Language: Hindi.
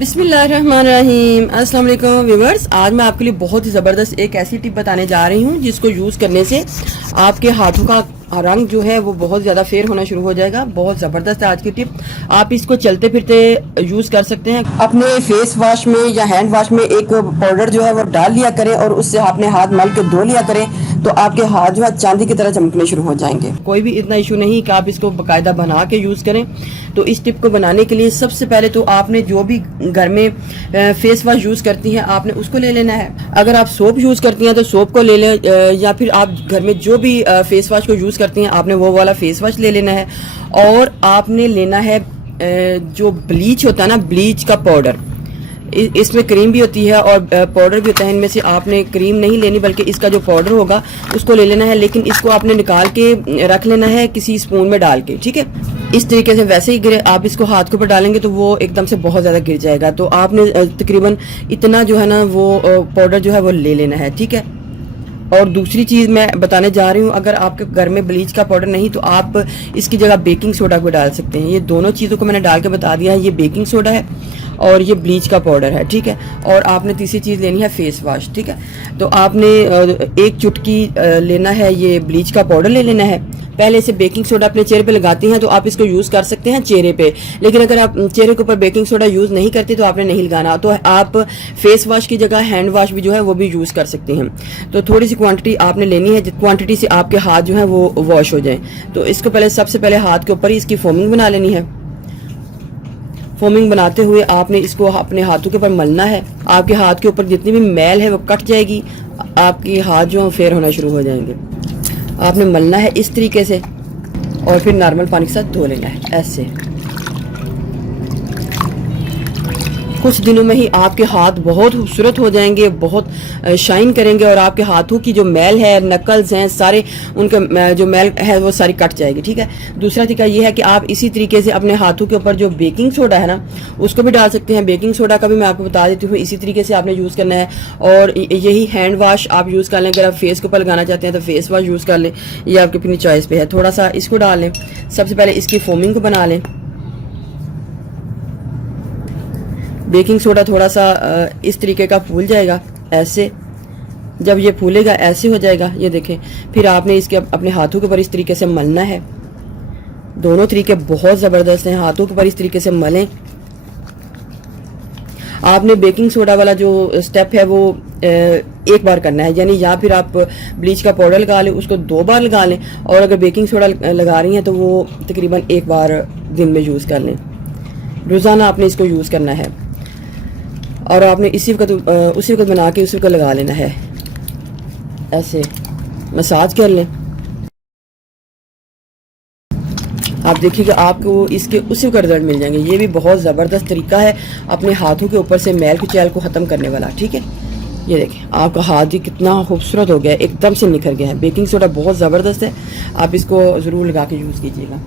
बिस्मिल्लाहिर्रहमानिर्रहीम। अस्सलाम वालेकुम व्यूअर्स, आज मैं आपके लिए बहुत ही ज़बरदस्त एक ऐसी टिप बताने जा रही हूँ जिसको यूज़ करने से आपके हाथों का रंग जो है वो बहुत ज़्यादा फेयर होना शुरू हो जाएगा। बहुत ज़बरदस्त है आज की टिप। आप इसको चलते फिरते यूज़ कर सकते हैं। अपने फेस वॉश में या हैंड वॉश में एक पाउडर जो है वो डाल लिया करें और उससे अपने हाथ मल के धो लिया करें तो आपके हाथ जो है चांदी की तरह चमकने शुरू हो जाएंगे। कोई भी इतना इशू नहीं कि आप इसको बाकायदा बना के यूज़ करें। तो इस टिप को बनाने के लिए सबसे पहले तो आपने जो भी घर में फेस वॉश यूज़ करती हैं आपने उसको ले लेना है। अगर आप सोप यूज़ करती हैं तो सोप को ले लें, या फिर आप घर में जो भी फेस वॉश को यूज़ करती हैं आपने वो वाला फेस वॉश ले लेना है। और आपने लेना है जो ब्लीच होता है ना, ब्लीच का पाउडर। इसमें क्रीम भी होती है और पाउडर भी होता है। इनमें से आपने क्रीम नहीं लेनी बल्कि इसका जो पाउडर होगा उसको ले लेना है, लेकिन इसको आपने निकाल के रख लेना है किसी स्पून में डाल के, ठीक है। इस तरीके से वैसे ही गिरे आप इसको हाथ के ऊपर डालेंगे तो वो एकदम से बहुत ज़्यादा गिर जाएगा। तो आपने तकरीबन इतना जो है ना वो पाउडर जो है वो ले लेना है, ठीक है। और दूसरी चीज़ मैं बताने जा रही हूँ, अगर आपके घर में ब्लीच का पाउडर नहीं तो आप इसकी जगह बेकिंग सोडा को डाल सकते हैं। ये दोनों चीज़ों को मैंने डाल के बता दिया है। ये बेकिंग सोडा है और ये ब्लीच का पाउडर है, ठीक है। और आपने तीसरी चीज़ लेनी है फेस वॉश, ठीक है। तो आपने एक चुटकी लेना है, ये ब्लीच का पाउडर ले लेना है। पहले से बेकिंग सोडा अपने चेहरे पे लगाती हैं तो आप इसको यूज़ कर सकते हैं चेहरे पे, लेकिन अगर आप चेहरे के ऊपर बेकिंग सोडा यूज़ नहीं करती तो आपने नहीं लगाना। तो आप फेस वॉश की जगह हैंड वॉश भी जो है वो भी यूज़ कर सकते हैं। तो थोड़ी सी क्वांटिटी आपने लेनी है, जिस क्वांटिटी से आपके हाथ जो है वो वॉश हो जाए। तो इसको पहले सबसे पहले हाथ के ऊपर ही इसकी फोमिंग बना लेनी है। फोमिंग बनाते हुए आपने इसको अपने हाथों के ऊपर मलना है। आपके हाथ के ऊपर जितनी भी मैल है वो कट जाएगी, आपके हाथ जो है फेयर होना शुरू हो जाएंगे। आपने मलना है इस तरीके से और फिर नॉर्मल पानी के साथ धो लेना है ऐसे। कुछ दिनों में ही आपके हाथ बहुत खूबसूरत हो जाएंगे, बहुत शाइन करेंगे और आपके हाथों की जो मैल है, नकल्स हैं, सारे उनके जो मैल है वो सारी कट जाएगी, ठीक है। दूसरा तरीका ये है कि आप इसी तरीके से अपने हाथों के ऊपर जो बेकिंग सोडा है ना उसको भी डाल सकते हैं। बेकिंग सोडा का भी मैं आपको बता देती हूँ, इसी तरीके से आपने यूज़ करना है। और यही हैंड वॉश आप यूज़ कर लें। अगर आप फेस के ऊपर लगाना चाहते हैं तो फेस वॉश यूज़ कर लें, ये आपकी अपनी चॉइस पे है। थोड़ा सा इसको डाल लें। सबसे पहले इसकी फोमिंग को बना लें। बेकिंग सोडा थोड़ा सा इस तरीके का फूल जाएगा ऐसे। जब ये फूलेगा ऐसे हो जाएगा, ये देखें। फिर आपने इसके अपने हाथों के ऊपर इस तरीके से मलना है। दोनों तरीके बहुत ज़बरदस्त हैं। हाथों के ऊपर इस तरीके से मलें। आपने बेकिंग सोडा वाला जो स्टेप है वो एक बार करना है, यानी या फिर आप ब्लीच का पाउडर लगा लें, उसको 2 बार लगा लें। और अगर बेकिंग सोडा लगा रही हैं तो वो तकरीबन 1 बार दिन में यूज़ कर लें। रोज़ाना आपने इसको यूज़ करना है और आपने उसी वक्त बना के उसी वक्त लगा लेना है। ऐसे मसाज कर लें। आप देखिएगा आपको इसके उसी वक्त रिजल्ट मिल जाएंगे। ये भी बहुत ज़बरदस्त तरीका है अपने हाथों के ऊपर से मैल कुचैल को ख़त्म करने वाला, ठीक है। ये देखें आपका हाथ ही कितना खूबसूरत हो गया है, एकदम से निखर गया है। बेकिंग सोडा बहुत ज़बरदस्त है, आप इसको ज़रूर लगा के यूज़ कीजिएगा।